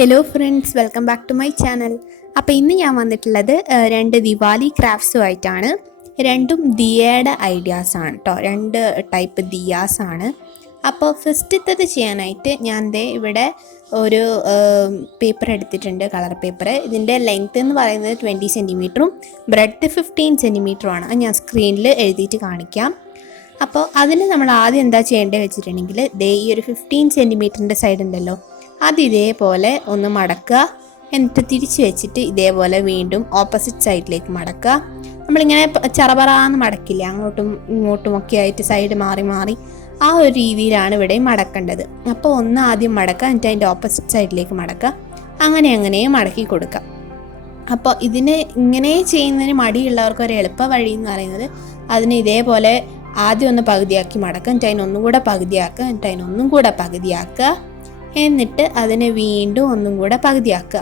Hello friends, welcome back to my channel. അപ്പോൾ ഇന്ന് ഞാൻ വന്നിട്ടുള്ളത് രണ്ട് ദിവാലി ക്രാഫ്റ്റ്സുമായിട്ടാണ്. രണ്ടും ദിയയുടെ ഐഡിയാസാണ് കേട്ടോ. രണ്ട് ടൈപ്പ് ദിയാസാണ്. അപ്പോൾ ഫസ്റ്റത്തത് ചെയ്യാനായിട്ട് ഞാൻ ഇവിടെ ഒരു പേപ്പർ എടുത്തിട്ടുണ്ട്, കളർ പേപ്പർ. ഇതിൻ്റെ ലെങ്ത്ത് എന്ന് പറയുന്നത് 20 സെൻറ്റിമീറ്ററും ബ്രെഡ്ത്ത് 15 സെൻറ്റിമീറ്ററുമാണ്. അത് ഞാൻ സ്ക്രീനിൽ എഴുതിയിട്ട് കാണിക്കാം. അപ്പോൾ അതിന് നമ്മൾ ആദ്യം എന്താ ചെയ്യേണ്ടത് വെച്ചിട്ടുണ്ടെങ്കിൽ, ഈ ഒരു 15 സെൻറ്റിമീറ്ററിൻ്റെ സൈഡ് ഉണ്ടല്ലോ, അത് ഇതേപോലെ ഒന്ന് മടക്കുക. എന്നിട്ട് തിരിച്ച് വെച്ചിട്ട് ഇതേപോലെ വീണ്ടും ഓപ്പോസിറ്റ് സൈഡിലേക്ക് മടക്കുക. നമ്മളിങ്ങനെ ചറപറാന്ന് മടക്കില്ല, അങ്ങോട്ടും ഇങ്ങോട്ടും ഒക്കെ ആയിട്ട് സൈഡ് മാറി മാറി ആ ഒരു രീതിയിലാണ് ഇവിടെ മടക്കേണ്ടത്. അപ്പോൾ ഒന്ന് ആദ്യം മടക്കുക, എന്നിട്ട് അതിൻ്റെ ഓപ്പോസിറ്റ് സൈഡിലേക്ക് മടക്കുക. അങ്ങനെ മടക്കി കൊടുക്കുക. അപ്പോൾ ഇതിന് ഇങ്ങനെ ചെയ്യുന്നതിന് മടിയുള്ളവർക്ക് ഒരു എളുപ്പ വഴി എന്ന് പറയുന്നത്, അതിന് ഇതേപോലെ ആദ്യം ഒന്ന് പകുതിയാക്കി മടക്കുക, എന്നിട്ട് അതിനൊന്നും കൂടെ പകുതിയാക്കുക, എന്നിട്ട് അതിനൊന്നും കൂടെ പകുതിയാക്കുക, എന്നിട്ട് അതിനെ വീണ്ടും ഒന്നും കൂടെ പകുതിയാക്കുക.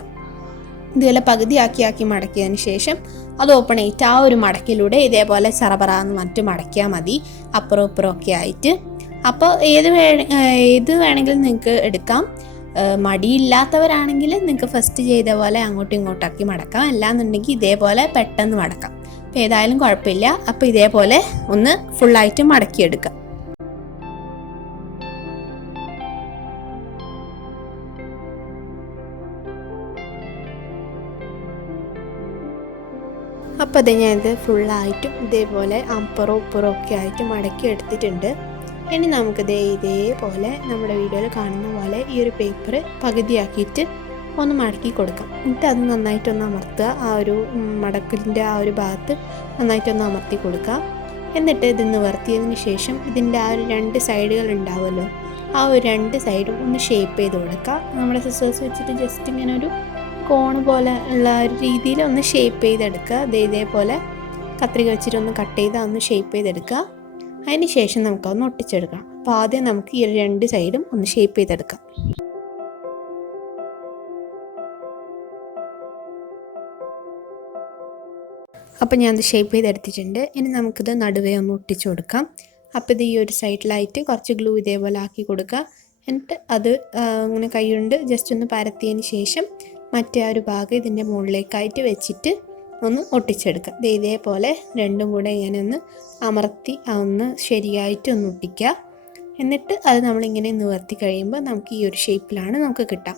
ഇതുപോലെ പകുതിയാക്കി മടക്കിയതിന് ശേഷം അത് ഓപ്പൺ ആയിട്ട് ആ ഒരു മടക്കിലൂടെ ഇതേപോലെ ചറപറാന്ന് മറ്റു മടക്കിയാൽ മതി, അപ്പുറം ഇപ്പുറം ഒക്കെ ആയിട്ട്. അപ്പോൾ ഏത് വേണമെങ്കിലും നിങ്ങൾക്ക് എടുക്കാം. മടിയില്ലാത്തവരാണെങ്കിൽ നിങ്ങൾക്ക് ഫസ്റ്റ് ചെയ്ത പോലെ അങ്ങോട്ടും ഇങ്ങോട്ടാക്കി മടക്കാം, അല്ലാന്നുണ്ടെങ്കിൽ ഇതേപോലെ പെട്ടെന്ന് മടക്കാം. അപ്പോൾ ഏതായാലും കുഴപ്പമില്ല. അപ്പോൾ ഇതേപോലെ ഒന്ന് ഫുള്ളായിട്ട് മടക്കിയെടുക്കാം. അപ്പോൾ അത് ഞാനിത് ഫുള്ളായിട്ടും ഇതേപോലെ അപ്പുറവും ഇപ്പുറവും ഒക്കെ ആയിട്ട് മടക്കി എടുത്തിട്ടുണ്ട്. ഇനി നമുക്കിത് ഇതേപോലെ നമ്മുടെ വീഡിയോയിൽ കാണുന്ന പോലെ ഈ ഒരു പേപ്പർ പകുതിയാക്കിയിട്ട് ഒന്ന് മടക്കി കൊടുക്കാം. എന്നിട്ട് അത് നന്നായിട്ടൊന്ന് അമർത്തുക. ആ ഒരു മടക്കിൻ്റെ ആ ഒരു ഭാഗത്ത് നന്നായിട്ടൊന്ന് അമർത്തി കൊടുക്കുക. എന്നിട്ട് ഇത് നിവർത്തിയതിന് ശേഷം ഇതിൻ്റെ ആ ഒരു രണ്ട് സൈഡുകൾ ഉണ്ടാവുമല്ലോ, ആ ഒരു രണ്ട് സൈഡും ഒന്ന് ഷേപ്പ് ചെയ്ത് കൊടുക്കുക. നമ്മുടെ സിസേഴ്സ് വെച്ചിട്ട് ജസ്റ്റ് ഇങ്ങനെ ഒരു കോണ് പോലെ ഉള്ള ഒരു രീതിയിൽ ഒന്ന് ഷേപ്പ് ചെയ്തെടുക്കുക. ഇതേപോലെ കത്രിക വെച്ചിട്ടൊന്ന് കട്ട് ചെയ്ത് ഒന്ന് ഷേപ്പ് ചെയ്തെടുക്കുക. അതിന് ശേഷം നമുക്കൊന്ന് ഒട്ടിച്ചെടുക്കാം. അപ്പോൾ ആദ്യം നമുക്ക് ഈ രണ്ട് സൈഡും ഒന്ന് ഷേപ്പ് ചെയ്തെടുക്കാം. അപ്പോൾ ഞാനത് ഷേപ്പ് ചെയ്തെടുത്തിട്ടുണ്ട്. ഇനി നമുക്കിത് നടുവേ ഒന്ന് ഒട്ടിച്ചു കൊടുക്കാം. അപ്പോൾ ഇത് ഈ ഒരു സൈഡിലായിട്ട് കുറച്ച് ഗ്ലൂ ഇതേപോലെ ആക്കി കൊടുക്കുക. എന്നിട്ട് അത് അങ്ങനെ കൈ കൊണ്ട് ജസ്റ്റ് ഒന്ന് പരത്തിയതിന് ശേഷം മറ്റേ ആ ഒരു ഭാഗം ഇതിൻ്റെ മുകളിലേക്കായിട്ട് വെച്ചിട്ട് ഒന്ന് ഒട്ടിച്ചെടുക്കുക. ഇതേപോലെ രണ്ടും കൂടെ ഇങ്ങനെ ഒന്ന് അമർത്തി ഒന്ന് ശരിയായിട്ട് ഒന്ന് ഒട്ടിക്കുക. എന്നിട്ട് അത് നമ്മളിങ്ങനെ നിവർത്തി കഴിയുമ്പോൾ നമുക്ക് ഈ ഒരു ഷേപ്പിലാണ് നമുക്ക് കിട്ടാം.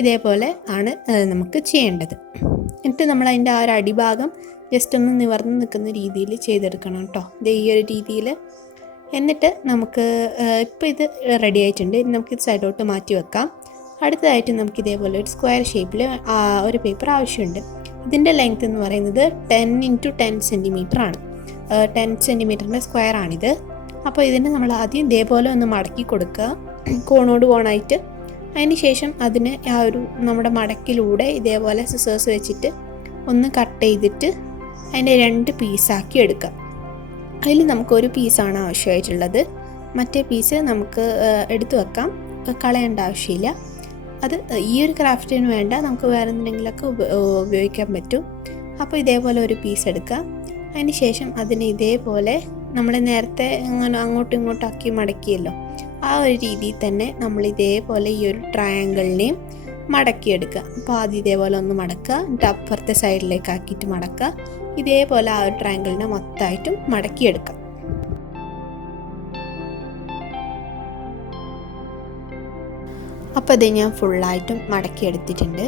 ഇതേപോലെ ആണ് നമുക്ക് ചെയ്യേണ്ടത്. എന്നിട്ട് നമ്മൾ അതിൻ്റെ ആ ഒരു അടിഭാഗം ജസ്റ്റ് ഒന്ന് നിവർന്ന് നിൽക്കുന്ന രീതിയിൽ ചെയ്തെടുക്കണം കേട്ടോ. ഈ ഒരു രീതിയിൽ. എന്നിട്ട് നമുക്ക് ഇപ്പോൾ ഇത് റെഡി ആയിട്ടുണ്ട്. ഇനി നമുക്കിത് സൈഡോട്ട് മാറ്റി വെക്കാം. അടുത്തതായിട്ട് നമുക്ക് ഇതേപോലെ ഒരു സ്ക്വയർ ഷേപ്പിൽ ഒരു പേപ്പർ ആവശ്യമുണ്ട്. ഇതിൻ്റെ ലെങ്ത് എന്ന് പറയുന്നത് 10x10 സെൻറ്റിമീറ്റർ ആണ്. 10 സെൻറ്റിമീറ്ററിൻ്റെ സ്ക്വയർ ആണിത്. അപ്പോൾ ഇതിനെ നമ്മൾ ആദ്യം ഇതേപോലെ ഒന്ന് മടക്കി കൊടുക്കുക, കോണോട് കോണായിട്ട്. അതിന് ശേഷം അതിന് ആ ഒരു നമ്മുടെ മടക്കിലൂടെ ഇതേപോലെ സിസേഴ്സ് വെച്ചിട്ട് ഒന്ന് കട്ട് ചെയ്തിട്ട് അതിൻ്റെ രണ്ട് പീസാക്കി എടുക്കുക. അതിൽ നമുക്കൊരു പീസാണ് ആവശ്യമായിട്ടുള്ളത്. മറ്റേ പീസ് നമുക്ക് എടുത്തു വെക്കാം, കളയേണ്ട ആവശ്യമില്ല. അത് ഈ ഒരു ക്രാഫ്റ്റിന് വേണ്ട, നമുക്ക് വേറെ എന്തെങ്കിലുമൊക്കെ ഉപയോഗിക്കാൻ പറ്റും. അപ്പോൾ ഇതേപോലെ ഒരു പീസ് എടുക്കുക. അതിന് ശേഷം അതിനെ ഇതേപോലെ നമ്മൾ നേരത്തെ അങ്ങോട്ടും ഇങ്ങോട്ടും ആക്കി മടക്കിയല്ലോ, ആ ഒരു രീതിയിൽ തന്നെ നമ്മൾ ഇതേപോലെ ഈ ഒരു ട്രയാങ്കിളിനെയും മടക്കിയെടുക്കുക. അപ്പോൾ ആദ്യം ഇതേപോലെ ഒന്ന് മടക്കുക, എന്നിട്ട് അപ്പുറത്തെ സൈഡിലേക്ക് ആക്കിയിട്ട് മടക്കുക. ഇതേപോലെ ആ ഒരു ട്രയാങ്കിളിനെ മൊത്തമായിട്ടും മടക്കിയെടുക്കുക. അപ്പോൾ ഇത് ഞാൻ ഫുള്ളായിട്ടും മടക്കിയെടുത്തിട്ടുണ്ട്.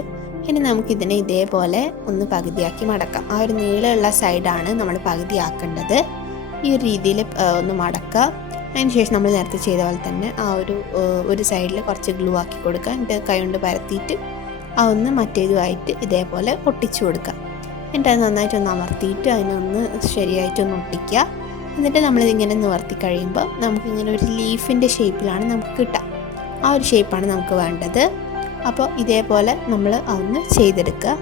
ഇനി നമുക്കിതിനെ ഇതേപോലെ ഒന്ന് പകുതിയാക്കി മടക്കാം. ആ ഒരു നീളമുള്ള സൈഡാണ് നമ്മൾ പകുതിയാക്കേണ്ടത്. ഈ ഒരു രീതിയിൽ ഒന്ന് മടക്കുക. അതിന് ശേഷം നമ്മൾ നേരത്തെ ചെയ്ത പോലെ തന്നെ ആ ഒരു സൈഡിൽ കുറച്ച് ഗ്ലൂ ആക്കി കൊടുക്കുക. എന്നിട്ട് കൈ കൊണ്ട് പരത്തിയിട്ട് ഒന്ന് മറ്റേതുമായിട്ട് ഇതേപോലെ ഒട്ടിച്ചു കൊടുക്കുക. എന്നിട്ട് അത് നന്നായിട്ടൊന്ന് അമർത്തിയിട്ട് അതിനൊന്ന് ശരിയായിട്ടൊന്ന് ഒട്ടിക്കുക. എന്നിട്ട് നമ്മളിതിങ്ങനെ നിവർത്തി കഴിയുമ്പോൾ നമുക്കിങ്ങനെ ഒരു ലീഫിൻ്റെ ഷേപ്പിലാണ് നമുക്ക് കിട്ടുക. ആ ഒരു ഷേപ്പാണ് നമുക്ക് വേണ്ടത്. അപ്പോൾ ഇതേപോലെ നമ്മൾ ഒന്ന് ചെയ്തെടുക്കുക.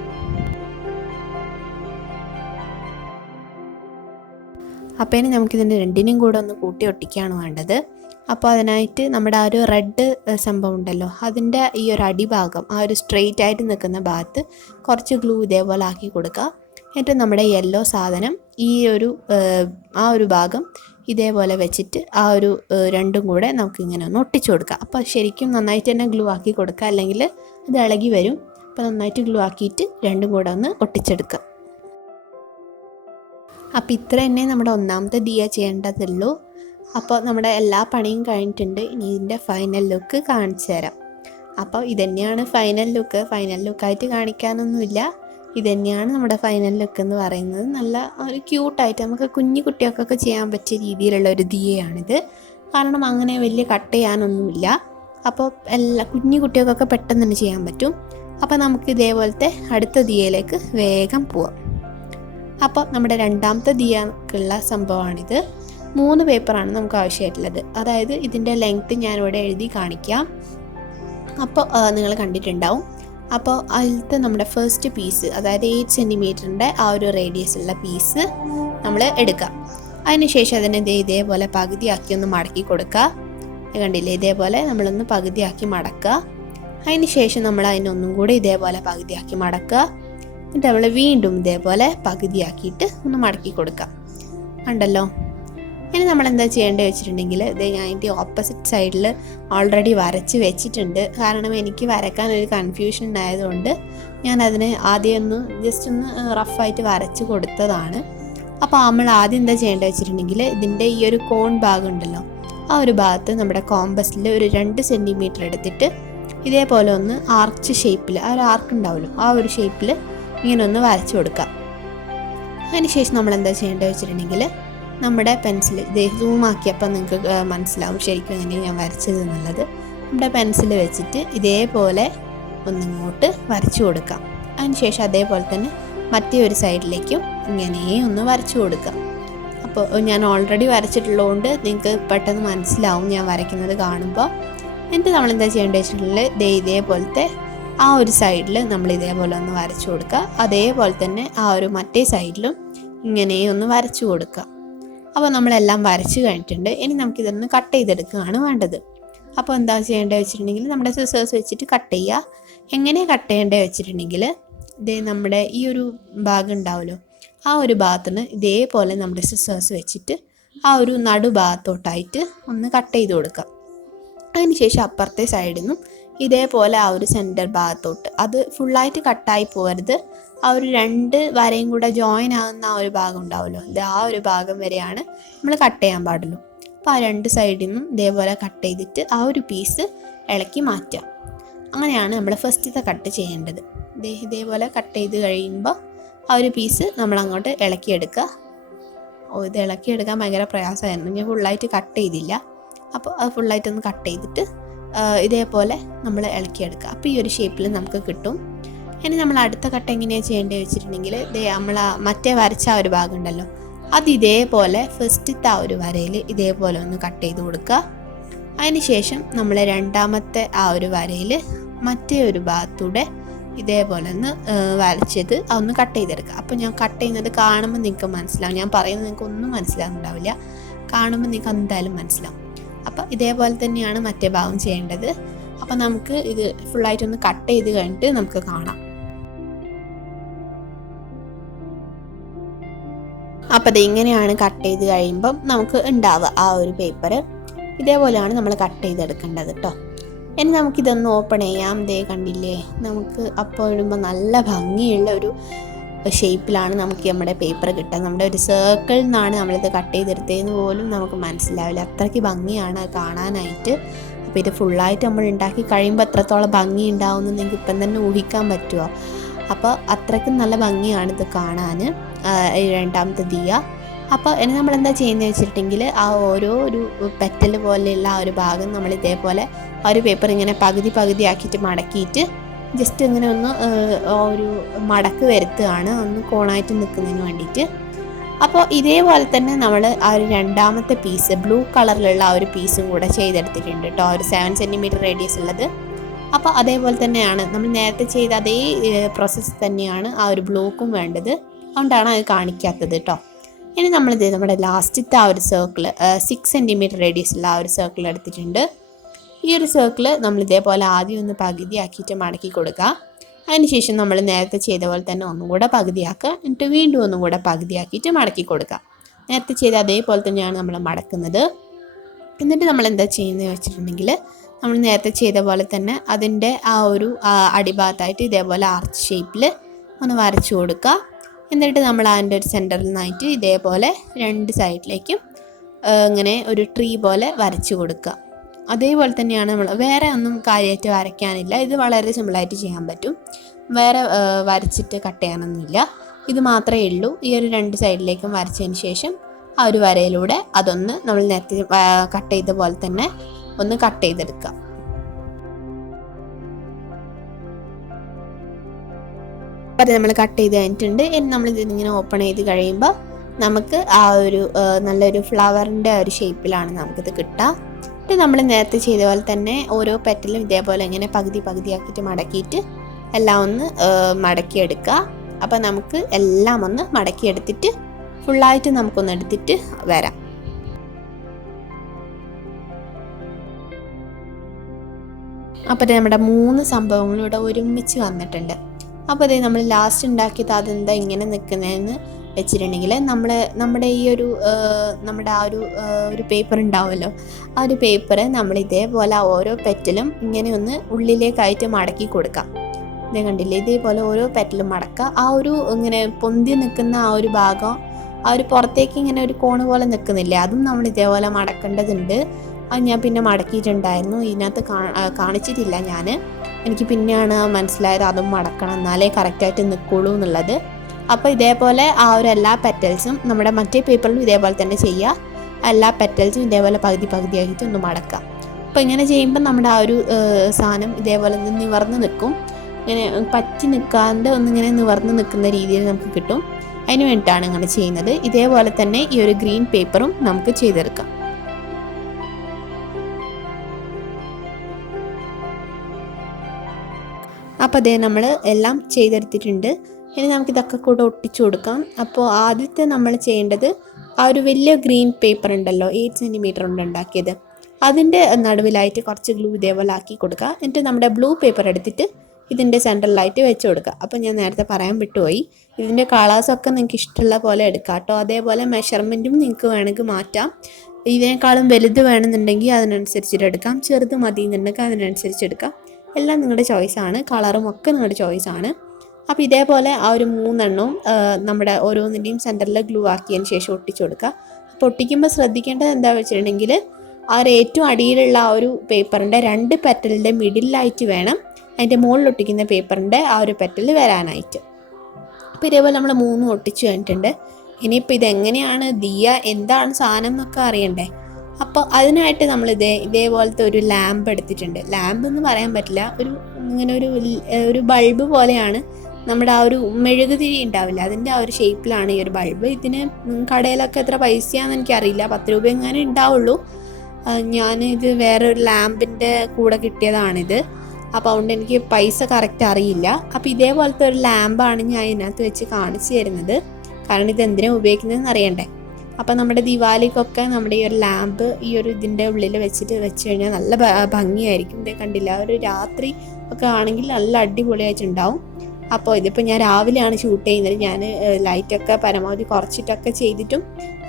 അപ്പോൾ ഇനി നമുക്കിതിൻ്റെ രണ്ടിനും കൂടെ ഒന്ന് കൂട്ടി ഒട്ടിക്കുകയാണ് വേണ്ടത്. അപ്പോൾ അതിനായിട്ട് നമ്മുടെ ആ ഒരു റെഡ് സംഭവം ഉണ്ടല്ലോ, അതിൻ്റെ ഈ ഒരു അടിഭാഗം ആ ഒരു സ്ട്രെയിറ്റ് ആയിട്ട് നിൽക്കുന്ന ഭാഗത്ത് കുറച്ച് ഗ്ലൂ ഇതേപോലെ ആക്കി കൊടുക്കുക. എന്നിട്ട് നമ്മുടെ യെല്ലോ സാധനം ആ ഒരു ഭാഗം ഇതേപോലെ വെച്ചിട്ട് ആ ഒരു രണ്ടും കൂടെ നമുക്കിങ്ങനെ ഒന്ന് ഒട്ടിച്ചു കൊടുക്കാം. അപ്പോൾ ശരിക്കും നന്നായിട്ട് തന്നെ ഗ്ലൂ ആക്കി കൊടുക്കുക, അല്ലെങ്കിൽ അത് ഇളകി വരും. അപ്പോൾ നന്നായിട്ട് ഗ്ലൂ ആക്കിയിട്ട് രണ്ടും കൂടെ ഒന്ന് ഒട്ടിച്ചെടുക്കുക. അപ്പോൾ ഇത്ര തന്നെ നമ്മുടെ ഒന്നാമത്തെ ദിയ ചെയ്യേണ്ടതുള്ളൂ. അപ്പോൾ നമ്മുടെ എല്ലാ പണിയും കഴിഞ്ഞിട്ടുണ്ട്. ഇനി ഇതിൻ്റെ ഫൈനൽ ലുക്ക് കാണിച്ചു തരാം. അപ്പോൾ ഇതുതന്നെയാണ് ഫൈനൽ ലുക്ക്. ഫൈനൽ ലുക്കായിട്ട് കാണിക്കാനൊന്നുമില്ല, ഇതുതന്നെയാണ് നമ്മുടെ ഫൈനൽ ലുക്ക് എന്ന് പറയുന്നത്. നല്ല ഒരു ക്യൂട്ടായിട്ട് നമുക്ക് കുഞ്ഞു കുട്ടികൾക്കൊക്കെ ചെയ്യാൻ പറ്റിയ രീതിയിലുള്ള ഒരു ദിയയാണിത്. കാരണം അങ്ങനെ വലിയ കട്ട് ചെയ്യാനൊന്നുമില്ല. അപ്പോൾ കുഞ്ഞു കുട്ടികൾക്കൊക്കെ പെട്ടെന്ന് തന്നെ ചെയ്യാൻ പറ്റും. അപ്പോൾ നമുക്ക് ഇതേപോലത്തെ അടുത്ത ദിയയിലേക്ക് വേഗം പോവാം. അപ്പോൾ നമ്മുടെ രണ്ടാമത്തെ ദിയക്കുള്ള സംഭവമാണിത്. 3 പേപ്പറാണ് നമുക്ക് ആവശ്യമായിട്ടുള്ളത്. അതായത് ഇതിൻ്റെ ലെങ്ത്ത് ഞാനിവിടെ എഴുതി കാണിക്കാം. അപ്പോൾ നിങ്ങൾ കണ്ടിട്ടുണ്ടാവും. അപ്പോൾ അതിലത്തെ നമ്മുടെ ഫസ്റ്റ് പീസ്, അതായത് 8 സെൻറ്റിമീറ്ററിൻ്റെ ആ ഒരു റേഡിയസ് ഉള്ള പീസ് നമ്മൾ എടുക്കാം. അതിനുശേഷം അതിനെ ഇതേപോലെ പകുതിയാക്കി ഒന്ന് മടക്കി കൊടുക്കുക. കണ്ടില്ലേ, ഇതേപോലെ നമ്മളൊന്ന് പകുതിയാക്കി മടക്കുക. അതിനുശേഷം നമ്മൾ അതിനൊന്നും കൂടി ഇതേപോലെ പകുതിയാക്കി മടക്കുക. എന്നിട്ട് നമ്മൾ വീണ്ടും ഇതേപോലെ പകുതിയാക്കിയിട്ട് ഒന്ന് മടക്കി കൊടുക്കാം. ഉണ്ടല്ലോ. ഇനി നമ്മൾ എന്താ ചെയ്യേണ്ടത് വെച്ചിട്ടുണ്ടെങ്കിൽ, ഇത് ഞാൻ അതിൻ്റെ ഓപ്പോസിറ്റ് സൈഡിൽ ഓൾറെഡി വരച്ച് വെച്ചിട്ടുണ്ട്. കാരണം എനിക്ക് വരയ്ക്കാനൊരു കൺഫ്യൂഷൻ ഉണ്ടായതുകൊണ്ട് ഞാനതിന് ആദ്യം ജസ്റ്റ് ഒന്ന് റഫായിട്ട് വരച്ച് കൊടുത്തതാണ്. അപ്പോൾ നമ്മൾ ആദ്യം എന്താ ചെയ്യേണ്ടത് വെച്ചിട്ടുണ്ടെങ്കിൽ, ഇതിൻ്റെ ഈ ഒരു കോൺ ഭാഗം ഉണ്ടല്ലോ, ആ ഒരു ഭാഗത്ത് നമ്മുടെ കോമ്പസിൽ ഒരു 2 സെൻറ്റിമീറ്റർ എടുത്തിട്ട് ഇതേപോലെ ഒന്ന് ആർച്ച് ഷേപ്പിൽ, ആ ഒരു ആർക്ക് ഉണ്ടാവുമല്ലോ, ആ ഒരു ഷേപ്പിൽ ഇങ്ങനെ ഒന്ന് വരച്ച് കൊടുക്കാം. അതിനുശേഷം നമ്മൾ എന്താ ചെയ്യേണ്ടത് വെച്ചിട്ടുണ്ടെങ്കിൽ, നമ്മുടെ പെൻസിൽ ഇത് സൂം ആക്കിയപ്പോൾ നിങ്ങൾക്ക് മനസ്സിലാവും ശരിക്കും എങ്ങനെയാണ് ഞാൻ വരച്ചത് എന്നുള്ളത്. നമ്മുടെ പെൻസിൽ വെച്ചിട്ട് ഇതേപോലെ ഒന്നിങ്ങോട്ട് വരച്ചു കൊടുക്കാം. അതിനുശേഷം അതേപോലെ തന്നെ മറ്റേ ഒരു സൈഡിലേക്കും ഇങ്ങനെ ഒന്ന് വരച്ചു കൊടുക്കാം. അപ്പോൾ ഞാൻ ഓൾറെഡി വരച്ചിട്ടുള്ളതുകൊണ്ട് നിങ്ങൾക്ക് പെട്ടെന്ന് മനസ്സിലാവും ഞാൻ വരയ്ക്കുന്നത് കാണുമ്പോൾ. എന്നിട്ട് നമ്മൾ എന്താ ചെയ്യേണ്ടത് വെച്ചിട്ടുണ്ടെങ്കിൽ, ഇതേപോലത്തെ ആ ഒരു സൈഡിൽ നമ്മൾ ഇതേപോലെ ഒന്ന് വരച്ചു കൊടുക്കുക. അതേപോലെ തന്നെ ആ ഒരു മറ്റേ സൈഡിലും ഇങ്ങനെ ഒന്ന് വരച്ചു കൊടുക്കുക. അപ്പോൾ നമ്മളെല്ലാം വരച്ച് കഴിഞ്ഞിട്ടുണ്ട്. ഇനി നമുക്കിതൊന്ന് കട്ട് ചെയ്തെടുക്കുകയാണ് വേണ്ടത്. അപ്പോൾ എന്താ ചെയ്യേണ്ടത് വെച്ചിട്ടുണ്ടെങ്കിൽ, നമ്മുടെ സിസേഴ്സ് വെച്ചിട്ട് കട്ട് ചെയ്യുക. എങ്ങനെ കട്ട് ചെയ്യേണ്ടത് വെച്ചിട്ടുണ്ടെങ്കിൽ, നമ്മുടെ ഈ ഒരു ഭാഗം ഉണ്ടാവുമല്ലോ, ആ ഒരു ഭാഗത്തിന് ഇതേപോലെ നമ്മുടെ സിസേഴ്സ് വെച്ചിട്ട് ആ ഒരു നടുഭാഗത്തോട്ടായിട്ട് ഒന്ന് കട്ട് ചെയ്ത് കൊടുക്കാം. അതിനുശേഷം അപ്പുറത്തെ സൈഡിൽ നിന്നും ഇതേപോലെ ആ ഒരു സെൻറ്റർ ഭാഗത്തോട്ട്, അത് ഫുള്ളായിട്ട് കട്ടായി പോകരുത്, ആ ഒരു 2 വരയും കൂടെ ജോയിൻ ആകുന്ന ആ ഒരു ഭാഗം ഉണ്ടാവുമല്ലോ, ഇത് ആ ഒരു ഭാഗം വരെയാണ് നമ്മൾ കട്ട് ചെയ്യാൻ പാടുള്ളൂ. അപ്പോൾ ആ 2 സൈഡിൽ നിന്നും ഇതേപോലെ കട്ട് ചെയ്തിട്ട് ആ ഒരു പീസ് ഇളക്കി മാറ്റാം. അങ്ങനെയാണ് നമ്മൾ ഫസ്റ്റത്തെ കട്ട് ചെയ്യേണ്ടത്. ഇതേപോലെ കട്ട് ചെയ്ത് കഴിയുമ്പോൾ ആ ഒരു പീസ് നമ്മളങ്ങോട്ട് ഇളക്കിയെടുക്കുക. ഇത് ഇളക്കിയെടുക്കാൻ ഭയങ്കര പ്രയാസമായിരുന്നു, ഞാൻ ഫുള്ളായിട്ട് കട്ട് ചെയ്തില്ല. അപ്പോൾ അത് ഫുള്ളായിട്ടൊന്ന് കട്ട് ചെയ്തിട്ട് ഇതേപോലെ നമ്മൾ ഇളക്കിയെടുക്കുക. അപ്പോൾ ഈ ഒരു ഷേപ്പിൽ നമുക്ക് കിട്ടും. ഇനി നമ്മൾ അടുത്ത കട്ട് എങ്ങനെയാണ് ചെയ്യേണ്ടത് വെച്ചിട്ടുണ്ടെങ്കിൽ, നമ്മൾ മറ്റേ വരച്ച ആ ഒരു ഭാഗം ഉണ്ടല്ലോ, അത് ഇതേപോലെ ഫസ്റ്റത്തെ ആ ഒരു വരയിൽ ഇതേപോലെ ഒന്ന് കട്ട് ചെയ്ത് കൊടുക്കുക. അതിന് ശേഷം നമ്മൾ രണ്ടാമത്തെ ആ ഒരു വരയിൽ മറ്റേ ഒരു ഭാഗത്തൂടെ ഇതേപോലെ ഒന്ന് വരച്ചത് അതൊന്ന് കട്ട് ചെയ്തെടുക്കുക. അപ്പോൾ ഞാൻ കട്ട് ചെയ്യുന്നത് കാണുമ്പോൾ നിങ്ങൾക്ക് മനസ്സിലാവും, ഞാൻ പറയുന്നത് നിങ്ങൾക്ക് ഒന്നും മനസ്സിലാകുന്നുണ്ടാവില്ല, കാണുമ്പോൾ നിങ്ങൾക്ക് എന്തായാലും മനസ്സിലാവും. അപ്പോൾ ഇതേപോലെ തന്നെയാണ് മറ്റേ ഭാഗം ചെയ്യേണ്ടത്. അപ്പോൾ നമുക്ക് ഇത് ഫുള്ളായിട്ടൊന്ന് കട്ട് ചെയ്ത് കഴിഞ്ഞിട്ട് നമുക്ക് കാണാം. അപ്പോൾ ഇങ്ങനെയാണ് കട്ട് ചെയ്ത് കഴിയുമ്പം നമുക്ക് ഉണ്ടാവുക ആ ഒരു പേപ്പർ. ഇതേപോലെയാണ് നമ്മൾ കട്ട് ചെയ്തെടുക്കേണ്ടത് കേട്ടോ. ഇനി നമുക്കിതൊന്ന് ഓപ്പൺ ചെയ്യാം. കണ്ടില്ലേ, നമുക്ക് അപ്പോൾ ഇടുമ്പോൾ നല്ല ഭംഗിയുള്ള ഒരു ഷേപ്പിലാണ് നമുക്ക് നമ്മുടെ പേപ്പർ കിട്ടുക. നമ്മുടെ ഒരു സർക്കിളിൽ നിന്നാണ് നമ്മളിത് കട്ട് ചെയ്തെടുത്തതെന്ന് പോലും നമുക്ക് മനസ്സിലാവില്ല, അത്രയ്ക്ക് ഭംഗിയാണ് അത് കാണാനായിട്ട്. അപ്പോൾ ഇത് ഫുള്ളായിട്ട് നമ്മൾ ഉണ്ടാക്കി കഴിയുമ്പോൾ എത്രത്തോളം ഭംഗി ഉണ്ടാവുമെന്ന് നിങ്ങൾക്ക് ഇപ്പം തന്നെ ഊഹിക്കാൻ പറ്റുമോ? അപ്പോൾ അത്രയ്ക്കും നല്ല ഭംഗിയാണിത് കാണാൻ, രണ്ടാമത്തെ ദിയ. അപ്പോൾ ഇനി നമ്മളെന്താ ചെയ്യുന്നത് വെച്ചിട്ടുണ്ടെങ്കിൽ, ആ ഓരോ ഒരു പെറ്റൽ പോലെയുള്ള ആ ഒരു ഭാഗം നമ്മൾ ഇതേപോലെ ആ ഒരു പേപ്പർ ഇങ്ങനെ പകുതി ആക്കിയിട്ട് മടക്കിയിട്ട് ജസ്റ്റ് ഇങ്ങനെ ഒന്ന് ഒരു മടക്ക് വരുത്തുകയാണ്, ഒന്ന് കോണായിട്ട് നിൽക്കുന്നതിന് വേണ്ടിയിട്ട്. അപ്പോൾ ഇതേപോലെ തന്നെ നമ്മൾ ആ ഒരു രണ്ടാമത്തെ പീസ് ബ്ലൂ കളറിലുള്ള ആ ഒരു പീസും കൂടെ ചെയ്തെടുത്തിട്ടുണ്ട് കേട്ടോ, ഒരു 7 സെൻറ്റിമീറ്റർ റേഡിയസ് ഉള്ളത്. അപ്പോൾ അതേപോലെ തന്നെയാണ് നമ്മൾ നേരത്തെ ചെയ്ത അതേ പ്രോസസ്സ് തന്നെയാണ് ആ ഒരു ബ്ലോക്കും വേണ്ടത്, അതുകൊണ്ടാണ് അത് കാണിക്കാത്തത് കേട്ടോ. ഇനി നമ്മളിത് നമ്മുടെ ലാസ്റ്റത്തെ ആ ഒരു സർക്കിൾ 6 സെൻറ്റിമീറ്റർ റേഡിയസുള്ള ആ ഒരു സർക്കിൾ എടുത്തിട്ടുണ്ട്. ഈ ഒരു സർക്കിൾ നമ്മൾ ഇതേപോലെ ആദ്യം ഒന്ന് പകുതിയാക്കിയിട്ട് മടക്കി കൊടുക്കുക. അതിനുശേഷം നമ്മൾ നേരത്തെ ചെയ്ത പോലെ തന്നെ ഒന്നും കൂടെ പകുതിയാക്കുക, എന്നിട്ട് വീണ്ടും ഒന്നും കൂടെ പകുതിയാക്കിയിട്ട് മടക്കി കൊടുക്കുക. നേരത്തെ ചെയ്ത അതേപോലെ തന്നെയാണ് നമ്മൾ മടക്കുന്നത്. എന്നിട്ട് നമ്മൾ എന്താ ചെയ്യുന്നത് വെച്ചിട്ടുണ്ടെങ്കിൽ നമ്മൾ നേരത്തെ ചെയ്ത പോലെ തന്നെ അതിൻ്റെ ആ ഒരു അടിഭാഗത്തായിട്ട് ഇതേപോലെ ആർച്ച് ഷേപ്പിൽ ഒന്ന് വരച്ചു കൊടുക്കുക. എന്നിട്ട് നമ്മൾ അതിൻ്റെ ഒരു സെൻറ്ററിൽ നിന്നായിട്ട് ഇതേപോലെ രണ്ട് സൈഡിലേക്കും ഇങ്ങനെ ഒരു ട്രീ പോലെ വരച്ചു കൊടുക്കുക. അതേപോലെ തന്നെയാണ് നമ്മൾ വേറെ ഒന്നും കാര്യമായിട്ട് വരയ്ക്കാനില്ല. ഇത് വളരെ സിമ്പിളായിട്ട് ചെയ്യാൻ പറ്റും. വേറെ വരച്ചിട്ട് കട്ട് ചെയ്യാനൊന്നുമില്ല. ഇത് മാത്രമേ ഉള്ളൂ. ഈ ഒരു രണ്ട് സൈഡിലേക്കും വരച്ചതിന് ശേഷം ആ ഒരു വരയിലൂടെ അതൊന്ന് നമ്മൾ നേരത്തെ കട്ട് ചെയ്ത പോലെ തന്നെ ഒന്ന് കട്ട് ചെയ്തെടുക്കുക. അപ്പോൾ നമ്മൾ കട്ട് ചെയ്ത് കഴിഞ്ഞിട്ടുണ്ട്. ഇനി നമ്മൾ ഇതിങ്ങനെ ഓപ്പൺ ചെയ്ത് കഴിയുമ്പോൾ നമുക്ക് ആ ഒരു നല്ലൊരു ഫ്ലവറിൻ്റെ ഒരു ഷേപ്പിലാണ് നമുക്കിത് കിട്ടുക. എന്നിട്ട് നമ്മൾ നേരത്തെ ചെയ്ത പോലെ തന്നെ ഓരോ പെറ്റലും ഇതേപോലെ ഇങ്ങനെ പകുതിയാക്കിയിട്ട് മടക്കിയിട്ട് എല്ലാം ഒന്ന് മടക്കിയെടുക്കുക. അപ്പോൾ നമുക്ക് എല്ലാം ഒന്ന് മടക്കിയെടുത്തിട്ട് ഫുള്ളായിട്ട് നമുക്കൊന്ന് എടുത്തിട്ട് വരാം. അപ്പോൾ നമ്മുടെ 3 സംഭവങ്ങളും ഇവിടെ ഒരുമിച്ച് വന്നിട്ടുണ്ട്. അപ്പോൾ അതേ നമ്മൾ ലാസ്റ്റ് ഉണ്ടാക്കിയത് അതെന്താ ഇങ്ങനെ നിൽക്കുന്നതെന്ന് വെച്ചിട്ടുണ്ടെങ്കിൽ നമ്മുടെ ഈ ഒരു നമ്മുടെ ആ ഒരു പേപ്പർ ഉണ്ടാവുമല്ലോ, ആ ഒരു പേപ്പർ നമ്മൾ ഇതേപോലെ ഓരോ പെറ്റലും ഇങ്ങനെ ഒന്ന് ഉള്ളിലേക്കായിട്ട് മടക്കി കൊടുക്കാം. ഇതേ കണ്ടില്ലേ, ഇതേപോലെ ഓരോ പെറ്റലും മടക്കുക. ആ ഒരു ഇങ്ങനെ പൊന്തി നിൽക്കുന്ന ആ ഒരു ഭാഗം ആ ഒരു പുറത്തേക്ക് ഇങ്ങനെ ഒരു കോണ് പോലെ നിൽക്കുന്നില്ലേ, അതും നമ്മൾ ഇതേപോലെ മടക്കേണ്ടതുണ്ട്. അത് ഞാൻ പിന്നെ മടക്കിയിട്ടുണ്ടായിരുന്നു, ഇതിനകത്ത് കാണിച്ചിട്ടില്ല ഞാൻ. എനിക്ക് പിന്നെയാണ് മനസ്സിലായത് അതും മടക്കണം, എന്നാലേ കറക്റ്റായിട്ട് നിൽക്കുള്ളൂ എന്നുള്ളത്. അപ്പോൾ ഇതേപോലെ ആ ഒരു എല്ലാ പെറ്റൽസും നമ്മുടെ മറ്റേ പേപ്പറിലും ഇതേപോലെ തന്നെ ചെയ്യുക. എല്ലാ പെറ്റൽസും ഇതേപോലെ പകുതിയാക്കിയിട്ട് ഒന്ന് മടക്കുക. അപ്പോൾ ഇങ്ങനെ ചെയ്യുമ്പോൾ നമ്മുടെ ആ ഒരു സാധനം ഇതേപോലെ നിവർന്ന് നിൽക്കും. ഇങ്ങനെ പറ്റി നിൽക്കാണ്ട് ഒന്നിങ്ങനെ നിവർന്ന് നിൽക്കുന്ന രീതിയിൽ നമുക്ക് കിട്ടും. അതിന് വേണ്ടിയിട്ടാണ് ഇങ്ങനെ ചെയ്യുന്നത്. ഇതേപോലെ തന്നെ ഈ ഒരു ഗ്രീൻ പേപ്പറും നമുക്ക് ചെയ്തെടുക്കാം. അപ്പോൾ അതേ നമ്മൾ എല്ലാം ചെയ്തെടുത്തിട്ടുണ്ട്. ഇനി നമുക്കിതൊക്കെ കൂടെ ഒട്ടിച്ചു കൊടുക്കാം. അപ്പോൾ ആദ്യത്തെ നമ്മൾ ചെയ്യേണ്ടത് ആ ഒരു വലിയ ഗ്രീൻ പേപ്പർ ഉണ്ടല്ലോ, 8 സെൻറ്റിമീറ്റർ കൊണ്ട് ഉണ്ടാക്കിയത്, അതിൻ്റെ നടുവിലായിട്ട് കുറച്ച് ഗ്ലൂ ഇതേപോലെ ആക്കി കൊടുക്കുക. എന്നിട്ട് നമ്മുടെ ബ്ലൂ പേപ്പർ എടുത്തിട്ട് ഇതിൻ്റെ സെൻറ്ററിലായിട്ട് വെച്ച് കൊടുക്കുക. അപ്പോൾ ഞാൻ നേരത്തെ പറയാൻ വിട്ടുപോയി, ഇതിൻ്റെ കളേഴ്സൊക്കെ നിങ്ങൾക്ക് ഇഷ്ടമുള്ള പോലെ എടുക്കാം കേട്ടോ. അതേപോലെ മെഷർമെൻറ്റും നിങ്ങൾക്ക് വേണമെങ്കിൽ മാറ്റാം. ഇതിനേക്കാളും വലുത് വേണമെന്നുണ്ടെങ്കിൽ അതിനനുസരിച്ചിട്ട് എടുക്കാം, ചെറുത് മതി എന്നുണ്ടെങ്കിൽ അതിനനുസരിച്ച് എടുക്കാം. എല്ലാം നിങ്ങളുടെ ചോയ്സാണ്, കളറും ഒക്കെ നിങ്ങളുടെ ചോയ്സാണ്. അപ്പോൾ ഇതേപോലെ ആ ഒരു 3 എണ്ണവും നമ്മുടെ ഓരോന്നിൻ്റെയും സെൻറ്ററിൽ ഗ്ലൂ ആക്കിയതിന് ശേഷം ഒട്ടിച്ചു കൊടുക്കുക. അപ്പോൾ ഒട്ടിക്കുമ്പോൾ ശ്രദ്ധിക്കേണ്ടത് എന്താ വെച്ചിട്ടുണ്ടെങ്കിൽ ആ ഒരു ഏറ്റവും അടിയിലുള്ള ആ ഒരു പേപ്പറിൻ്റെ 2 പെറ്റലിൻ്റെ മിഡിലായിട്ട് വേണം അതിൻ്റെ മുകളിൽ ഒട്ടിക്കുന്ന പേപ്പറിൻ്റെ ആ ഒരു പെറ്റൽ വരാനായിട്ട്. അപ്പോൾ ഇതേപോലെ നമ്മൾ 3 ഒട്ടിച്ചു കഴിഞ്ഞിട്ടുണ്ട്. ഇനിയിപ്പോൾ ഇതെങ്ങനെയാണ് ദിയ എന്താണ് സാധനം എന്നൊക്കെ അറിയണ്ടേ. അപ്പോൾ അതിനായിട്ട് നമ്മൾ ഇതേപോലത്തെ ഒരു ലാമ്പ് എടുത്തിട്ടുണ്ട്. ലാമ്പ് എന്ന് പറയാൻ പറ്റില്ല, ഇങ്ങനെ ഒരു ബൾബ് പോലെയാണ്. നമ്മുടെ ആ ഒരു മെഴുകുതിരി ഉണ്ടാവില്ല, അതിൻ്റെ ആ ഒരു ഷേപ്പിലാണ് ഈ ഒരു ബൾബ്. ഇതിന് കടയിലൊക്കെ എത്ര പൈസയാണെന്ന് എനിക്കറിയില്ല, 10 രൂപ എങ്ങനെ ഉണ്ടാവുള്ളൂ. ഇത് വേറൊരു ലാമ്പിൻ്റെ കൂടെ കിട്ടിയതാണിത്. അപ്പോൾ അതുകൊണ്ട് എനിക്ക് പൈസ കറക്റ്റ് അറിയില്ല. അപ്പോൾ ഇതേപോലത്തെ ഒരു ലാമ്പാണ് ഞാൻ ഇതിനകത്ത് വെച്ച് കാണിച്ചു തരുന്നത്, കാരണം ഇത് എന്തിനാണ് ഉപയോഗിക്കുന്നതെന്ന് അറിയണ്ടേ. അപ്പോൾ നമ്മുടെ ദിവാലിക്കൊക്കെ നമ്മുടെ ഈ ഒരു ലാമ്പ് ഈ ഒരു ഇതിൻ്റെ ഉള്ളിൽ വെച്ച് കഴിഞ്ഞാൽ നല്ല ഭംഗിയായിരിക്കും. ഇത് കണ്ടില്ല, ഒരു രാത്രി ഒക്കെ ആണെങ്കിൽ നല്ല അടിപൊളിയായിട്ടുണ്ടാവും. അപ്പോൾ ഇതിപ്പോൾ ഞാൻ രാവിലെയാണ് ഷൂട്ട് ചെയ്യുന്നത്. ഞാൻ ലൈറ്റൊക്കെ പരമാവധി കുറച്ചിട്ടൊക്കെ ചെയ്തിട്ടും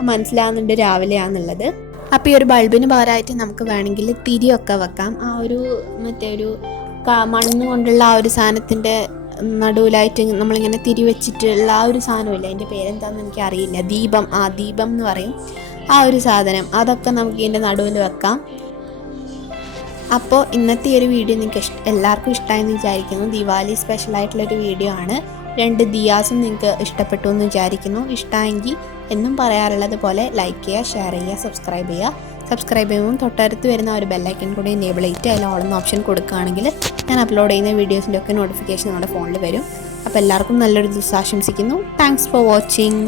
മനസ്സിലാവുന്നുണ്ട് രാവിലെയാണെന്നുള്ളത്. അപ്പോൾ ഈ ഒരു ബൾബിന് പകരമായിട്ട് നമുക്ക് വേണമെങ്കിൽ തിരിയൊക്കെ വെക്കാം. ആ ഒരു മറ്റേ ഒരു മണ്ണ് കൊണ്ടുള്ള ആ ഒരു സാധനത്തിൻ്റെ നടുവിലായിട്ട് നമ്മളിങ്ങനെ തിരി വെച്ചിട്ടുള്ള ആ ഒരു സാധനമില്ല, അതിൻ്റെ പേരെന്താണെന്ന് എനിക്കറിയില്ല, ദീപം എന്ന് പറയും. ആ ഒരു സാധനം അതൊക്കെ നമുക്ക് ഇതിൻ്റെ നടുവിൽ വെക്കാം. അപ്പോൾ ഇന്നത്തെ ഈ ഒരു വീഡിയോ നിങ്ങൾക്ക് എല്ലാവർക്കും ഇഷ്ടമായെന്ന് വിചാരിക്കുന്നു. ദിവാലി സ്പെഷ്യലായിട്ടുള്ളൊരു വീഡിയോ ആണ്. 2 ദിയാസും നിങ്ങൾക്ക് ഇഷ്ടപ്പെട്ടു എന്ന് വിചാരിക്കുന്നു. ഇഷ്ടമായെങ്കിൽ എന്നും പറയാറുള്ളത് പോലെ ലൈക്ക് ചെയ്യുക, ഷെയർ ചെയ്യുക, സബ്സ്ക്രൈബ് ചെയ്യുമ്പോൾ തൊട്ടടുത്ത് വരുന്ന ഒരു ബെല്ലൈക്കൺ കൂടി എനേബിൾ ചെയ്തിട്ട് അതിൽ ഓൾ എന്ന ഓപ്ഷൻ കൊടുക്കുകയാണെങ്കിൽ ഞാൻ അപ്ലോഡ് ചെയ്യുന്ന വീഡിയോസിൻ്റെ ഒക്കെ നോട്ടിഫിക്കേഷൻ നമ്മുടെ ഫോണിൽ വരും. അപ്പോൾ എല്ലാവർക്കും നല്ലൊരു ദിവസം ആശംസിക്കുന്നു. Thanks for watching.